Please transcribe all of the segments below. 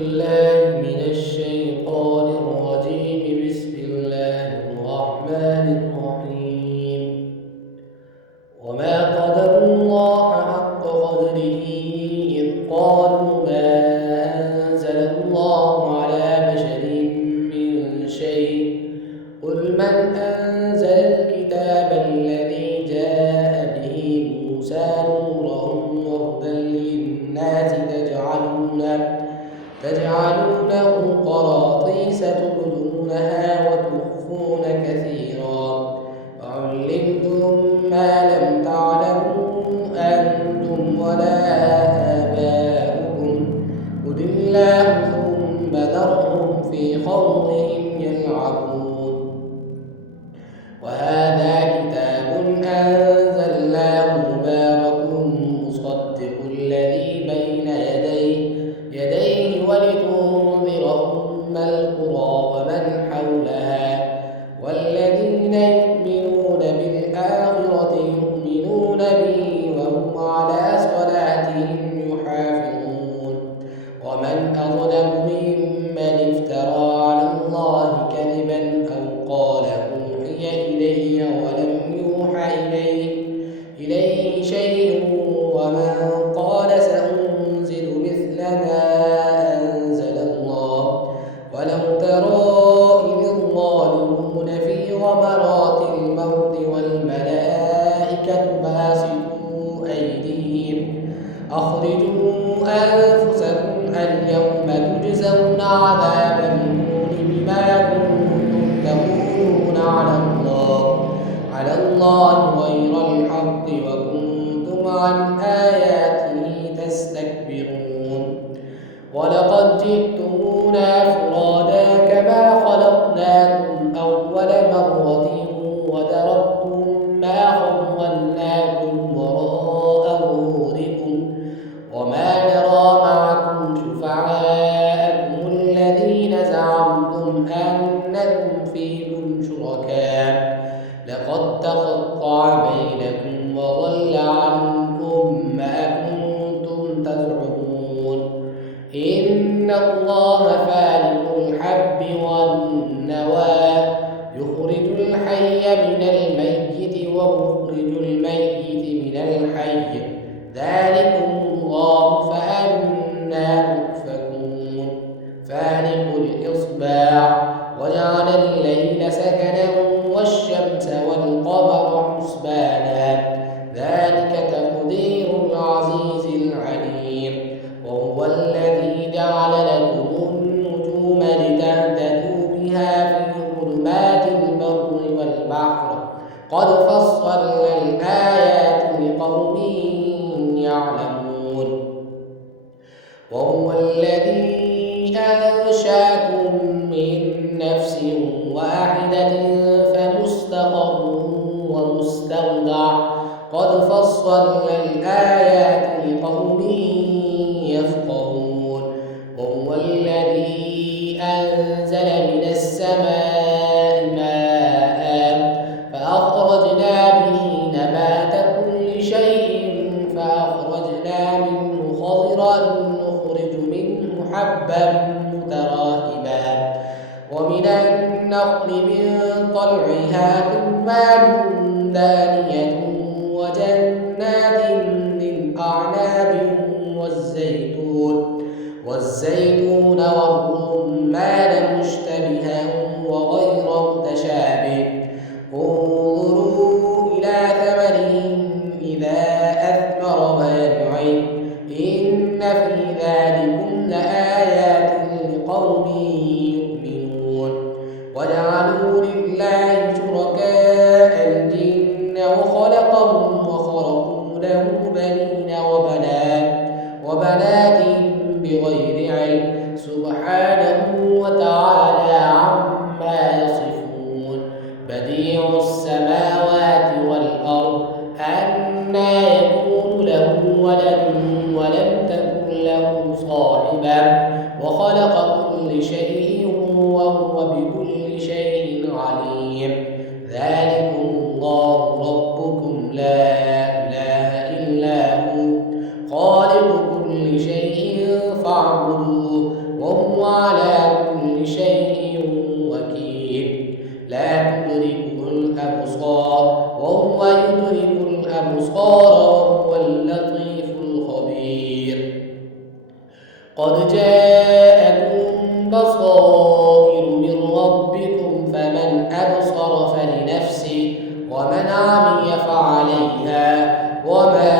الله من الشيطان الرجيم. بسم الله الرحمن الرحيم. وما قدروا الله حق قدره إذ قالوا ما أنزل الله على بشر من شيء. قل من أنزل الكتاب الذي جاء به موسى نورا وهدى للناس تجعلونه قراطيس تبدونها وتخفون كثيرا وعلمتم ما لم تعلموا أنتم ولا آباؤكم قل الله ثم ذرهم في خوضهم يلعبون. وهذا كتاب أنزلناه مبارك مصدق الذي بين يديه ولتنذر أم القرى ومن حولها والذين يؤمنون بالآخرة يؤمنون به وهم على صلاتهم يحافظون. ومن أظلم ممن افترى على الله كذبا أو قال أوحي إلي ولم يوحى إليه شيء ومن قال سأنزل مثل ما أنزل الله. ولو ترى إذ الظالمون في غمرات الموت والملائكة باسطوا أيديهم أخرجوا أنفسكم اليوم تجزون عذاب الهون بما كنتم تقولون على الله غير الحق وكنتم عن آياته تستكبرون. ولقد جئتمونا فرادا كما خلقناكم أول مرة وتركتم ما خولناكم وراء ظهوركم وما نرى معكم شفعاءكم الذين زعمتم أنكم فيكم شركاء لقد تقطع بينكم وضل عنكم ما كنتم تزعمون. إن الله فالق الحب والنوى يخرج الحي من الميت ومخرج الميت من الحي ذلكم الله فأنى تؤفكون. فالق الإصباح وجعل الليل سكنا والشمس والقمر حسبانا ذلك تقدير العزيز العليم. وهو الذي جعل لكم النجوم لتهتدوا بها في ظلمات البر والبحر قد فصلنا الآيات لقوم يعلمون. وهو الذي أنشأكم من نفس واحدة فمستقر ومستودع قد فصلنا الآيات لقوم يفقهون. وهو الذي أنزل من السماء ماء فأخرجنا به نبات كل شيء فأخرجنا منه خضرا نخرج منه حبا متراكبا ومن النخل من طلعها كمال دانية وجنات من أعناب والزيتون والرمان مشتبها وغير متشابه انظروا إلى ثمره إذا أثمر وينعم إن في ذلكم لآيات لقوم يؤمنون. وجعلوا لله شركاء الجن وخلقهم وخرقوا له بنين وبنات بغير علم سبحانه وتعالى عما يصفون. بديع السماوات والأرض أنى يكون له ولد ولم تكن له صاحبة وخلق كل شيء وهو بكل شيء عليم. ذلكم الله ربكم لا إله إلا هو خالق كل شيء فاعبدوه يدرك الأبصار وهو اللطيف الخبير. قد جاءكم بصائر من ربكم فمن أبصر فلنفسه ومن عمي فعليها وما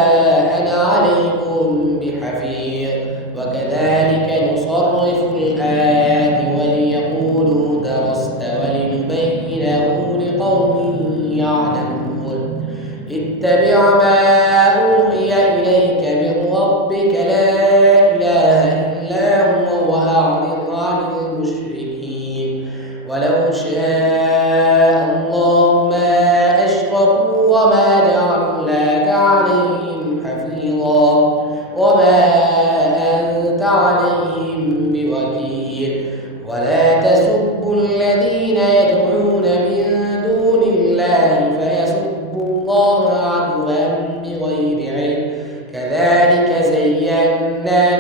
أنا عليكم بحفيظ. وكذلك نصرف الآيات وليقولوا درست ولنبينه لقوم يعلمون. اتبع ما أوحي إليك من ربك لا إله إلا هو وأعرض عن المشركين. ولو شاء الله ما أشركوا وما جعلناك عليهم حفيظا وما أنت عليهم بوكيل. ولا تسبوا الذين يدعون من دون الله فيسبوا الله عدوا بغير علم. كذلك زينا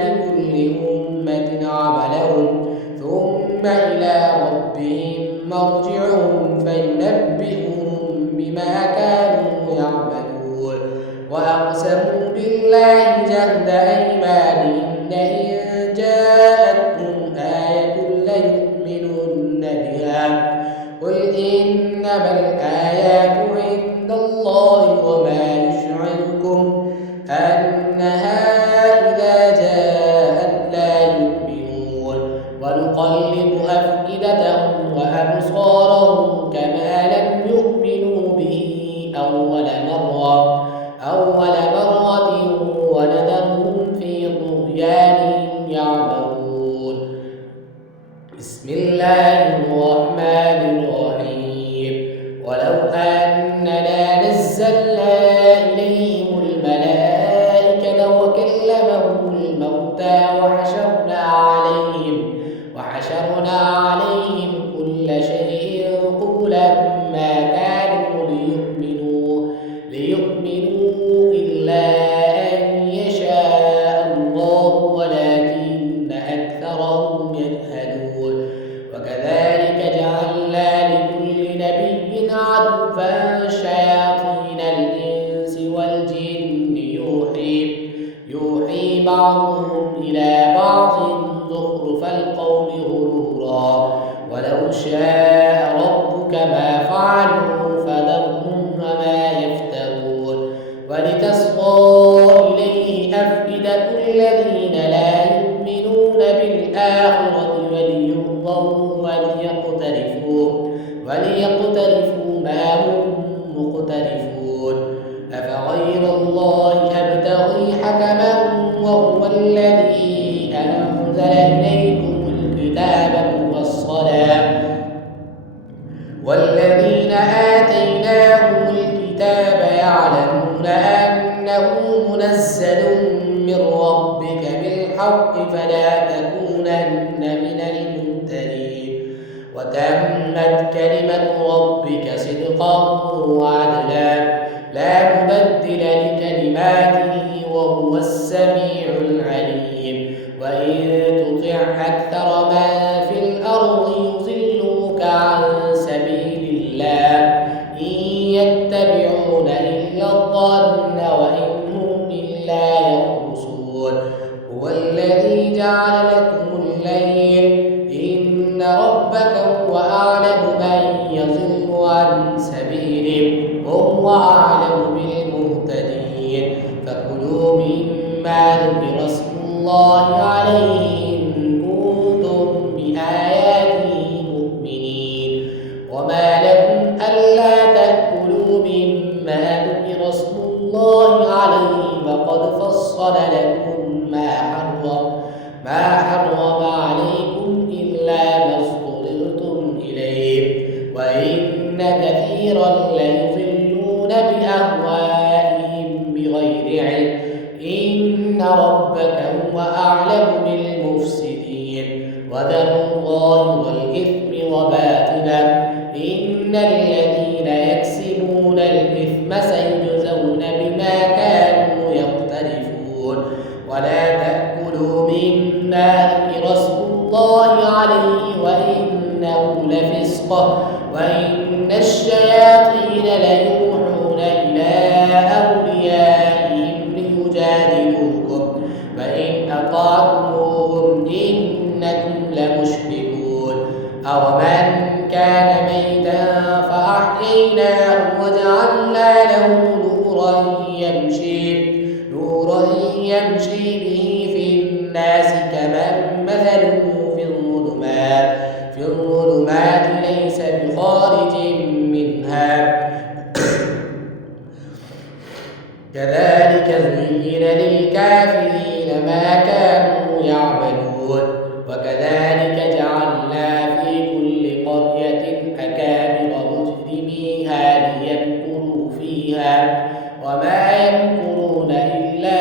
لكل أمة عملهم ثم إلى ربهم مرجعهم فينبئهم بما كانوا يعملون. وأقسموا بالله جهد أيمانهم لئن جاءتهم آية ليؤمنن بها قل إنما الآيات عند الله وما يشعركم أنها إذا جاءت لا يؤمنون. ونقلب أفئدتهم وأبصارهم كما لم يؤمنوا به أول مرة ونذرهم في طغيانهم يعمهون. بسم الله الرحمن الرحيم. ولو أننا نزلنا إليهم الملائكة وكلمهم الموتى وحشرنا عليهم كل شيء قبلا ما كانوا ليؤمنوا إلا أن يشاء الله ولكن أكثرهم يجهلون. وكذلك جعلنا لكل نبي عدوا شياطين الإنس والجن يوحي بعضهم إلى بعض زخرف القول غرورا. ولو شاء ربك ما فعلوا فذرهم وما يفترون. ولتصغى إليه أفئدة الذين لا يؤمنون بالآخرة وليرضوا وليقترفوا ما هم مقترفون. أفغير الله أبتغي حكما وهو الذي أنزل إليكم الكتاب والصلاة والذين آتيناهم الكتاب يعلمون أنه منزل من ربك بالحق فلا تكونن من الممترين. وتمت كلمة ربك صدقا وعدلا لا مبدل لكلماته وهو السميع العليم. وإن تطع أكثر من في الأرض يضلوك عن سبيل الله إن يتبعون إلا الظن وإن هم إلا يخرصون. هو الذي جعل لكم الليل إن ربك هو أعلم من يضل عن سبيله وهو أعلم بالمهتدين. فكلوا مما ذكر اسم الله عليه إن كنتم بآياته مؤمنين. وما لكم ألا تأكلوا مما ذكر اسم الله عليه وقد فصل لكم ما حرم عليكم إلا ما اضطررتم إليه. وإن كثيرا ليضلون بأهوائهم بغير علم إن ربك هو أعلم بالمفسدين. وذروا الظاهر والإثم وباطنه إن الذين يكسبون الإثم سيجزون بما كانوا يقترفون. يمشي به في الناس كمن مثله في الظلمات ليس بخارج منها كذلك زين للكافرين ما كانوا يعملون وكذلك جعلنا في كل قرية أكابر مجرميها ليمكروا فيها وما يمكرون إلا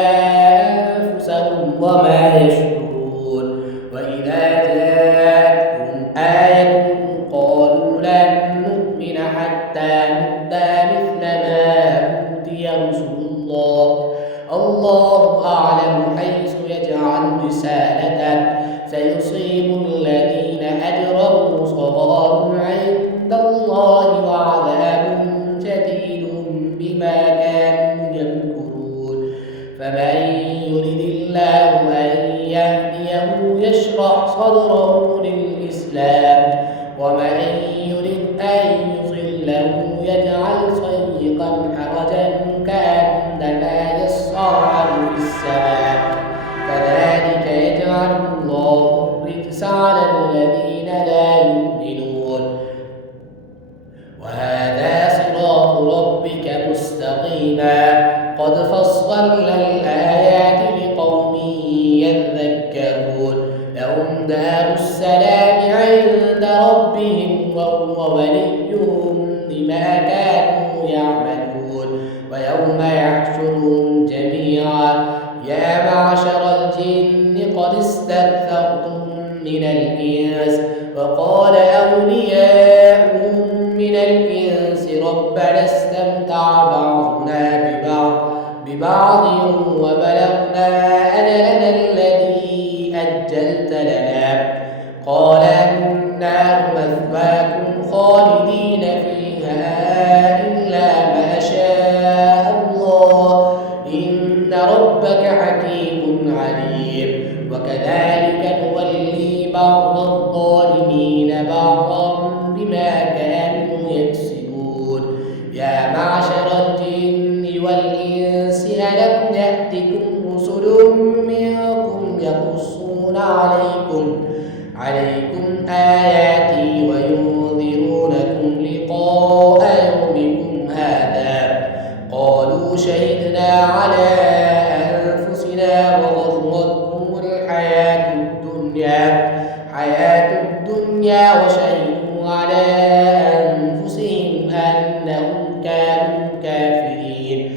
أنفسهم وما يشعرون وإذا جاءتهم آية قالوا لن نؤمن حتى نؤتى مثل ما أوتي رسل الله أعلم حيث يجعل رسالته سيصيب الذين أجرموا صغار عند الله وعذاب شديد بما كانوا يمكرون فمن يرد الله أن يهديه يشرح صدره للإسلام ومن يرد أن يضله يجعل ضيقا حرجا كأنما يصعد في السماء كذلك يجعل الله الرجس على الذين لا يؤمنون وهذا صراط ربك مستقيما قد فصلنا الآيات لقوم يذكرون لهم دار السلام عند ربهم وهو وليهم بما كانوا يعملون ويوم يحشرهم جميعا يا معشر الجن قد استكثرتم من الإنس وقال أولياؤهم من الإنس ربنا استمتع بعضنا ببعض وبلغنا أجلنا الذي أجلت لنا قال النار مثواكم خالدين فيها إلا ما شاء الله إن ربك حكيم عليم وكذلك نولي بعض الظالمين بعضا بما كانوا يكسبون يا معشر الجن والإنس ألم يأتكم رسل منكم يقصون عليكم آياتي وينذرونكم لقاء يومكم هذا قالوا شهدنا على أنفسنا وغرتهم حياة الدنيا وشهدوا على أنفسهم أنهم كانوا كافرين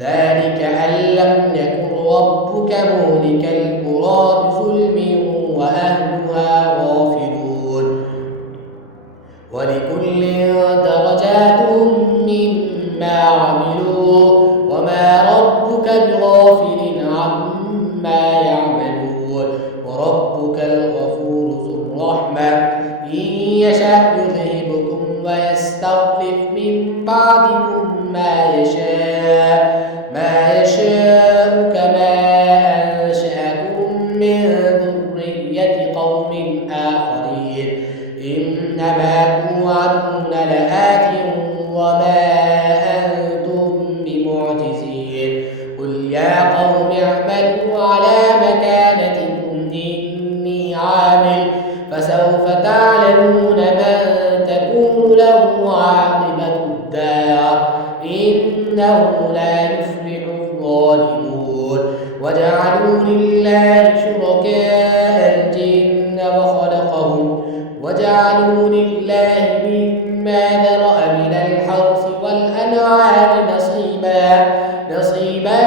ذلك أن لم يكن ربك مهلك القرى بظلم وأهلها غافلون ولكل درجات مما عملوا وما ربك بغافل عما يعملون وربك الغفور ذو الرحمة إن يشأ يذهبكم ويستخلف من بعدكم ما يشاء كما أنشأكم من ذرية قوم آخرين إنما توعدون لآت وما أنتم بمعجزين قل يا قوم اعملوا على مكانتكم إني عامل فسوف تعلمون من تكون له عاقبة الدار إنه لا يفلح الظالمون وجعلوا لله شركاء الجن وجعلوا لله مما ذرأ من الحرث والأنعام نصيبا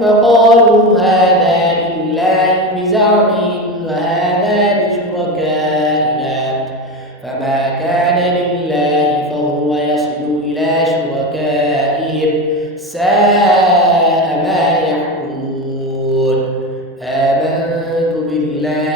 فقالوا هذا لله بزعمهم وهذا لشركائنا فما كان لله فهو يصل إلى شركائهم ساء ما يحكمون آمنت بالله